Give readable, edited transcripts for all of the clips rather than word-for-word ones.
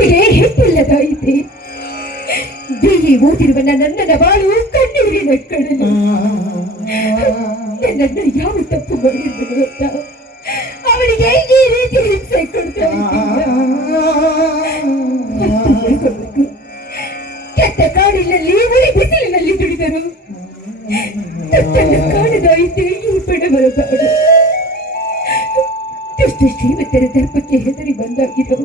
ಹೊಟ್ಟೆಗೆ ಹಿಟ್ಟಿಲ್ಲದಾಯಿತೆ. ಬಿಗಿ ಓದಿರುವ ನನ್ನನ್ನ ಬಾಳು ಕಣ್ಣೀರಿನ ಕಡಲು. ನನ್ನನ್ನು ಯಾವ ತಪ್ಪು ಮಾಡಿದ್ರು ಅಂತ ಅವಳಿಗೆ ಈ ರೀತಿ ಹಿಂಸೆ ಕೊಡ್ತಾ ಕೆಟ್ಟ ಕಾಡಿನಲ್ಲಿ ಉಳಿ ಬಿಸಿಲಿನಲ್ಲಿ ದುಡಿದರು. ಕಾಣದಾಯಿತೆ ಈ ಬಡವರ ಬಾಳು. ದುಷ್ಟ ಶ್ರೀಮಂತರ ದರ್ಪಕ್ಕೆ ಹೆದರಿ ಬಂದಾಗಿರೋ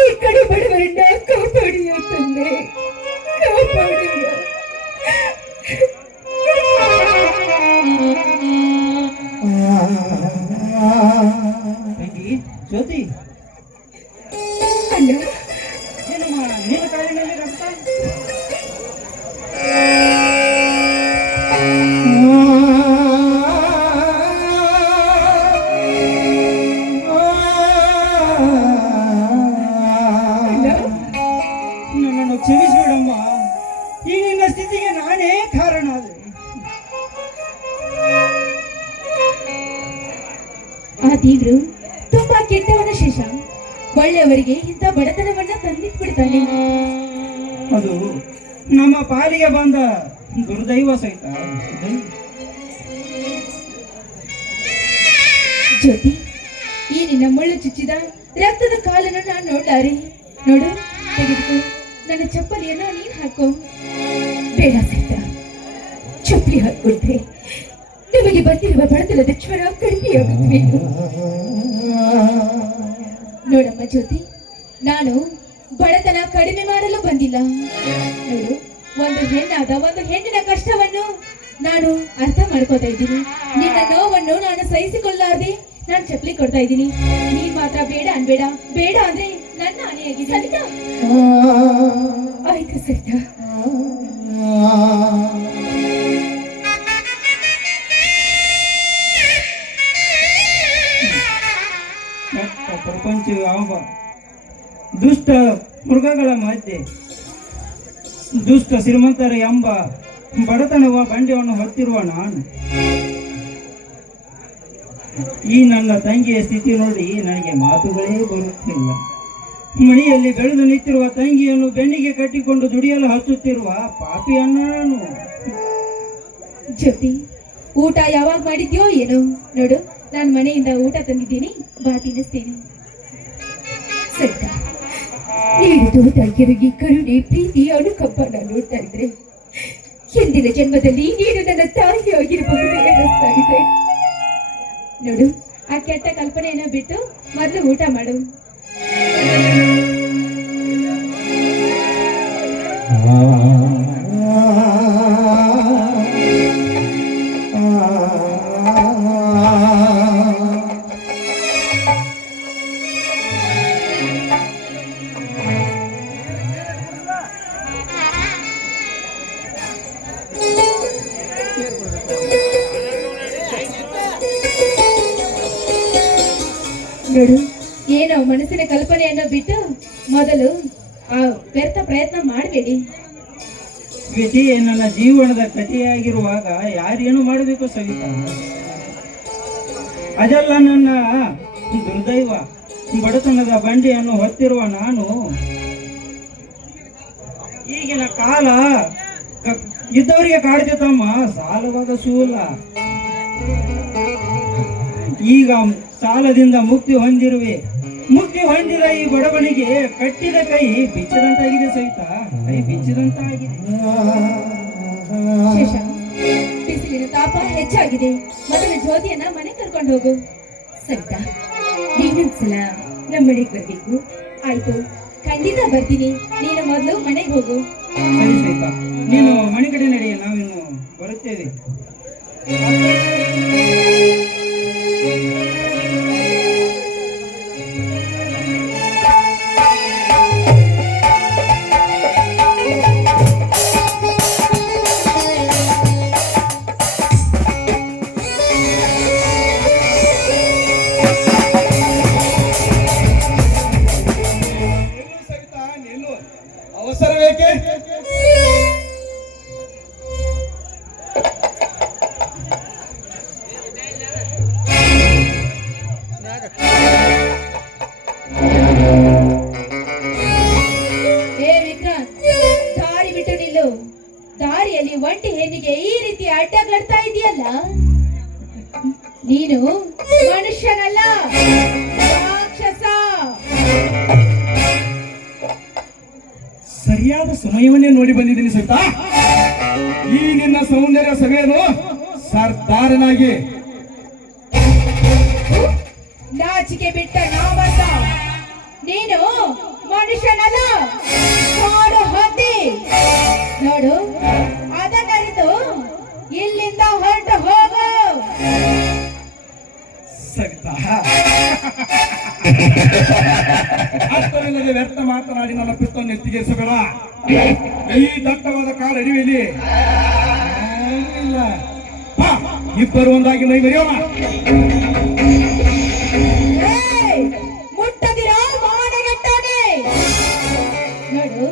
ಈ ಕಡೆ ಬಡವರನ್ನ ಕಾಪಾಡಿಯ ತಂದೆ, ಕಾಪಾಡಿಯ. ಜ್ಯೋತಿ, ಅಲ್ಲ ನಿನ್ನ ಕಾಲಿನಲ್ಲಿ ರಕ್ತ? ನನ್ನನ್ನು ಕ್ಷಮಿಸಿಬಿಡಮ್ಮ. ಈ ನಿನ್ನ ಸ್ಥಿತಿಗೆ ನಾನೇ ಕಾರಣ. ಆ ದೇವ್ರು ತುಂಬಾ ಕೆಟ್ಟವನ ಶೇಷ. ಒಳ್ಳೆಯವರಿಗೆ ಇಂಥ ಬಡತನವನ್ನ ತಂದಿಟ್ಬಿಡ್ತಾನೆ. ಅದು ನಮ್ಮ ಪಾಲಿಗೆ ಬಂದ ದುರ್ದೈವ ಸಹಿತ. ಜ್ಯೋತಿ, ಈ ನಿನ್ನ ಮುಳ್ಳು ಚುಚ್ಚಿದ ರಕ್ತದ ಕಾಲನ್ನು ನಾನು ನೋಡ್ಲಾರೆ. ನೋಡು, ತೆಗೆದುಕೋ ನನ್ನ ಚಪ್ಪಲಿಯನ್ನು ನೀನ್ ಹಾಕೋ. ಬೇಡ ಸಹಿತ, ಚಪ್ಪಲಿ ಹಾಕೊಂಡ್ರೆ ನಿಮಗೆ ಬಂದಿರುವ ಬಡತನದ ಜ್ವರ ಕಡಿಮೆಯಾಗುತ್ತವೆ. ನೋಡಮ್ಮ ಜ್ಯೋತಿ, ನಾನು ಬಡತನ ಕಡಿಮೆ ಮಾಡಲು ಬಂದಿಲ್ಲ. ನೋಡು, ಒಂದು ಹೆಣ್ಣಿನ ಕಷ್ಟವನ್ನು ನಾನು ಅರ್ಥ ಮಾಡ್ಕೋತಾ ಇದ್ದೀನಿ. ನಿನ್ನ ನೋವನ್ನು ನಾನು ಸಹಿಸಿಕೊಳ್ಳಾರ್ದೆ ನಾನು ಚಪ್ಪಲಿ ಕೊಡ್ತಾ ಇದ್ದೀನಿ. ನೀನ್ ಮಾತ್ರ ಬೇಡ ಅನ್ಬೇಡ. ಬೇಡ ಅಂದ್ರೆ ನನ್ನ ಆನೆಯಾಗಿದೆ. ಸರಿತಾ? ಆಯ್ತು ಸರಿತಾ. ಪ್ರಪಂಚ ಯಾವ ದುಷ್ಟ ಮೃಗಗಳ ಮಧ್ಯೆ ದುಷ್ಟ ಶ್ರೀಮಂತರ ಎಂಬ ಬಡತನವ ಬಂಡೆಯನ್ನು ಹೊತ್ತಿರುವ ನಾನು ಈ ನನ್ನ ತಂಗಿಯ ಸ್ಥಿತಿ ನೋಡಿ ನನಗೆ ಮಾತುಗಳೇ ಬರುತ್ತಿಲ್ಲ. ಮಣಿಯಲ್ಲಿ ಬೆಳೆದು ನಿಂತಿರುವ ತಂಗಿಯನ್ನು ಬೆನ್ನಿಗೆ ಕಟ್ಟಿಕೊಂಡು ದುಡಿಯಲು ಹಚ್ಚುತ್ತಿರುವ ಪಾಪಿಯನ್ನ ನಾನು. ಜ್ಯೋತಿ, ಊಟ ಯಾವಾಗ ಮಾಡಿದ್ಯೋ ಏನೋ. ನೋಡು, ನಾನು ಮನೆಯಿಂದ ಊಟ ತಂದಿದ್ದೀನಿ, ಬಾ ತಿನ್ನಿಸ್ತೇನೆ. ಸರಿತಾ, ನೀಡಿದು ತಂಗಿಯರಿಗೆ ಕರುಣೆ, ಪ್ರೀತಿ, ಅನುಕಂಪ ನಾನು ನೋಡ್ತಾ ಇದ್ರೆ ಹಿಂದಿನ ಜನ್ಮದಲ್ಲಿ ನೀನು ನನ್ನ ತಾಯಿ ಆಗಿರಬಹುದು ಅನ್ನಿಸ್ತಾ ಇದೆ. ನೋಡು, ಆ ಕೆಟ್ಟ ಕಲ್ಪನೆಯನ್ನ ಬಿಟ್ಟು ಮೊದಲು ಊಟ ಮಾಡು. ನೋಡು, ಏನೋ ಮನಸ್ಸಿನ ಕಲ್ಪನೆಯನ್ನ ಬಿಟ್ಟು ಮೊದಲು ಆ ವ್ಯರ್ಥ ಪ್ರಯತ್ನ ಮಾಡಬೇಡಿ. ವಿಧಿ ನನ್ನ ಜೀವನದ ಕಥೆಯಾಗಿರುವಾಗ ಯಾರೇನು ಮಾಡಬೇಕು ಸವಿತಾ? ಅದೆಲ್ಲ ನನ್ನ ದುರ್ದೈವ. ಬಡತನದ ಬಂಡಿಯನ್ನು ಹೊತ್ತಿರುವ ನಾನು ಈಗಿನ ಕಾಲ ಇದ್ದವರಿಗೆ ಕಾಡ್ತಿತ್ತಮ್ಮ, ಸಾಲವಾದ ಸೂಲ. ಈಗ ಸಾಲದಿಂದ ಮುಕ್ತಿ ಹೊಂದಿರುವೆ. ಮುಕ್ತಿ ಹೊಂದಿದ ಈ ಬಡವನಿಗೆ ಕಟ್ಟಿದ ಕೈ ಬಿಚ್ಚದಂತಾಗಿದೆ ಸಹಿತ, ಕೈ ಬಿಚ್ಚದಂತಾಗಿದೆ. ಬಿಸಿಲಿನ ತಾಪ ಹೆಚ್ಚಾಗಿದೆ. ಮೊದಲು ಜ್ಯೋತಿಯನ್ನ ಮನೆ ಕರ್ಕೊಂಡು ಹೋಗು. ಸರಿತಾ, ಇನ್ನೊಂದ್ಸಲ ನಮ್ಮ ಮನೆಗೆ ಬರ್ಬೇಕು. ಆಯ್ತು, ಖಂಡಿತ ಬರ್ತೀನಿ. ನೀನು ಮೊದಲು ಮನೆಗೆ ಹೋಗು. ಸರಿ ಸಹಿತ, ನೀನು ಮನೆ ಕಡೆ ನಡೆಯ, ನಾವಿನ್ನು ಬರುತ್ತೇವೆ. ಸರಿಯಾದ ಸಮಯವನ್ನೇ ನೋಡಿ ಬಂದಿದ್ದೀನಿ ಸವಿತಾ. ಈ ನಿನ್ನ ಸೌಂದರ್ಯ ಸಭೆಯನ್ನು ಸರ್ದಾರನಾಗಿ ನಾಚಿಕೆ ಬಿಟ್ಟ ನಾವಲ್ಲ, ನೀನು ಮನುಷ್ಯನಲ್ಲ, ಕಾಡು ಹದ್ದಿ. ನೋಡು, ಅದನ್ನರಿತು ಇಲ್ಲಿಂದ ಹೊರಟು ಹೋಗು. ಸವಿತಾ, ಅರ್ಥವಿಲ್ಲದೆ ವ್ಯರ್ಥ ಮಾತನಾಡಿ ನನ್ನ ಪಿತ್ತನ್ನು ಎತ್ತಿಗೇರಿಸಬೇಡ. ಈ ದಟ್ಟವಾದ ಕಾಡ ಅಡಿವೆಯಲ್ಲಿ ಇಲ್ಲ. ಬಾ, ಇಬ್ಬರು ಒಂದಾಗಿ ಮೈ ಮರೆಯೋಣ. ಏಯ್, ಮುಟ್ಟದಿರೋ ಮಾನಗೆಟ್ಟವನೇ. ನೋಡು,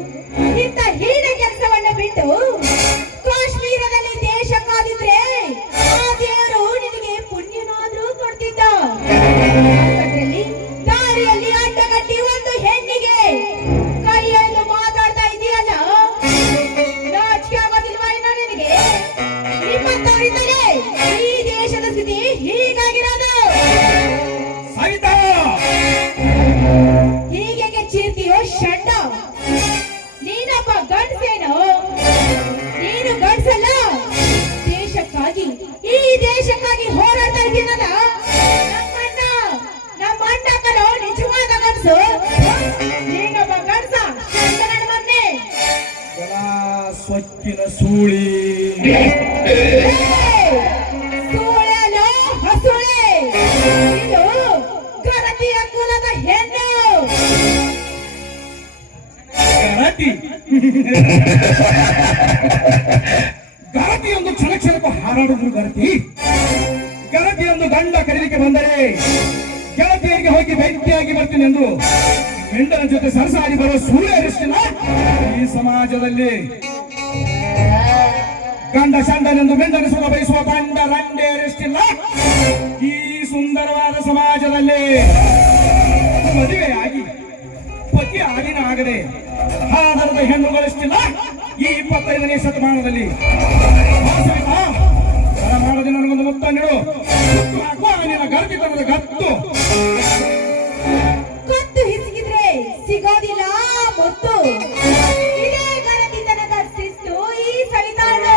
ಇಂಥ ಹೀನ ಕೆಲಸವನ್ನ ಬಿಟ್ಟು ಕಾಶ್ಮೀರದಲ್ಲಿ ದೇಶ ಕಾದಿದ್ರೆ ಆ ದೇವರು ನಿನಗೆ ಪುಣ್ಯನಾದ್ರೂ ಕೊಡ್ತಿದ್ದ. ಅದರಲ್ಲಿ ದಾರಿಯಲ್ಲಿ ಅಡ್ಡಗಟ್ಟಿ ಒಂದು ಹೆಣ್ಣಿಗೆ ಕೈಯನ್ನು ಮಾತಾಡ್ತಾ ಇದೆಯಲ್ಲ, ನಾಚಿಕೆ ಆಗೋದಿಲ್ವಾ ಇನ್ನು ನಿನಗೆ? ನಿಮ್ಮಂತವರಿಂದಲೇ ಈ ದೇಶದ ಸ್ಥಿತಿ ಹೀಗಾಗಿರೋದು. ಸವಿತಾ, ಹೀಗೆ ಚೀರ್ತಿಯೋ ಷಂಡ? ನೀನೊಬ್ಬ ಗಂಡಸೇನೋ? ನೀನು ಗಂಡಸಲ್ಲ, ದೇಶಕ್ಕಾಗಿ, ಈ ದೇಶಕ್ಕಾಗಿ ಹೋರಾಡ್ತಾ ಇದೀನಲ್ಲ. ನಮ್ಮ ಅಣ್ಣ ಕರೋ ನಿಜವಾದ ಗಂಡಸು. ನೀನೊಬ್ಬ ಗಂಡಸ, ಷಂಡನ ಮೊನ್ನೆ. ಸ್ವಚ್ಛಿನ ಸೂಳಿ. ಸೂಳೆನೋ ಹಸುಳೆ? ಇದು ಗರತಿಯ ಕುಲದ ಹೆಣ್ಣು. ಗರತಿ ಗರತಿಯೊಂದು ಕ್ಷಣ ಕ್ಷಣಕ್ಕೂ ಹಾರಾಡಿದ್ರು. ಗರತಿಯೊಂದು ಗಂಡ ಕರೀಲಿಕ್ಕೆ ಬಂದರೆ ಗೆಳತಿಯರಿಗೆ ಹೋಗಿ ಭೇಟಿಯಾಗಿ ಬರ್ತೀನಿ ಎಂದು ಮೆಂಡನ ಜೊತೆ ಸರಸಾಡಿ ಬರುವ ಸೂರ್ಯರಿಷ್ಟಿಲ್ಲ ಈ ಸಮಾಜದಲ್ಲಿ. ಗಂಡ ಶಂಡನೆಂದು ಮೆಂಡನಿಸುವ ಬಯಸುವ ಗಂಡ ರಂಡೇರಿಷ್ಟಿಲ್ಲ ಈ ಸುಂದರವಾದ ಸಮಾಜದಲ್ಲಿ. ಮದುವೆಯಾಗಿ ಪತಿ ಆದಿನ ಆಗದೆ ಆಧಾರದ ಹೆಣ್ಣುಗಳಿಷ್ಟಿಲ್ಲ ಈ 25ನೇ ಶತಮಾನದಲ್ಲಿ. ಮಾಡದೆ ನನಗೊಂದು ಮುತ್ತ ನೀಡು. ನಿನ್ನ ಗರ್ಭಿತನದ ಗತ್ತು ಕತ್ತು ಹಿಸುಕಿದ್ರೆ ಸಿಗೋದಿಲ್ಲ ಮುತ್ತು. ಇದೇ ಗರತಿತನದ ಶಿಸ್ತು ಈ ಸವಿತಾಳು.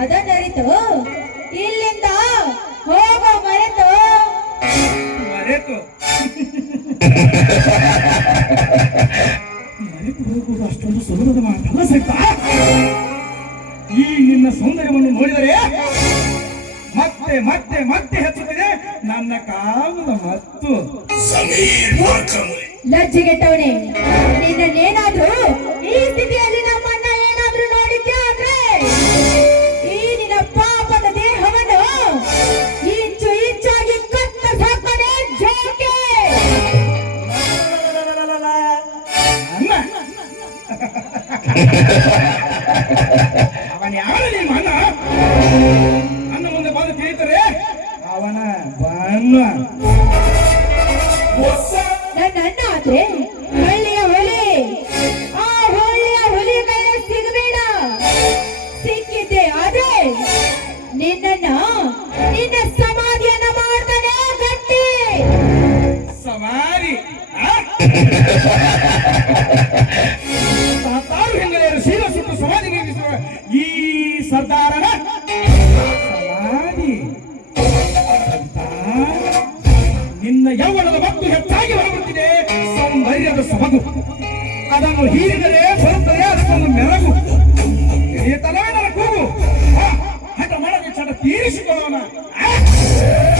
ಅದನ್ನರಿತು ಇಲ್ಲಿಂದ ಹೋಗೋ ಮರೆತು ಮರೆತು ಹೋಗುವುದು ಅಷ್ಟೊಂದು ಸುಲಭದ ಮಾತಲ್ಲ ಸಹಿತ. ಈ ನಿನ್ನ ಸೌಂದರ್ಯವನ್ನು ನೋಡಿದರೆ ಮತ್ತೆ ಮತ್ತೆ ಮತ್ತೆ ಹೆಚ್ಚುತ್ತದೆ ನನ್ನ ಕಾಮದ ಮತ್ತು. ಲಜ್ಜೆಗೆಟ್ಟವನೇ, ನಿನ್ನೇನಾದ್ರೂ ಈ ಸ್ಥಿತಿಯಲ್ಲಿ ನಮ್ಮನ್ನ ಏನಾದ್ರೂ ನೋಡಿದ್ಯಾ ಅಂದ್ರೆ ಈ ನಿನ್ನ ಪಾಪದ ದೇಹವನ್ನು ಇಂಚು ಇಂಚಾಗಿ ಕತ್ತರಿಸಾಕನೆ ಜೋಕೆ. ಅನ್ನ ಅವನ ಯಾರು ನಿಮ್ಮ ಅಣ್ಣ? ಅನ್ನ ಮುಂದೆ ಬಂದು ತಿಳಿತಾರೆ ಅವನ ಬಣ್ಣ. ನನ್ನ ಅಣ್ಣ ಆದ್ರೆ ಹಳ್ಳಿಯ ಹುಲಿ. ಆ ಹಳ್ಳಿಯ ಹುಲಿ ಕೈಯಲ್ಲಿ ಸಿಗಬೇಡ. ಸಿಕ್ಕಿದ್ದೆ ಆದ್ರೆ ನಿನ್ನ ಸಮಾಧಿಯನ್ನ ಮಾಡ್ತಾನೆ ಗಟ್ಟಿ. ಸವಾರಿ ತಾತಾರು ಹೆಂಗಳೆಯರು ಶೀಲ ಸುಟ್ಟು ಸಮಾಧಿ ನಿರ್ಮಿಸುವ ಈ ಸರ್ದಾರನ ಸಮಾಧಿ. ನಿನ್ನ ಯೌವನದ ಮತ್ತು ಹೆಚ್ಚಾಗಿ ಹೊರಬರುತ್ತಿದೆ ಸೌಂದರ್ಯದ ಸೊಬಗು. ಅದನ್ನು ಹೀರಿದರೆ ಬರುತ್ತದೆ ಅದಕ್ಕೊಂದು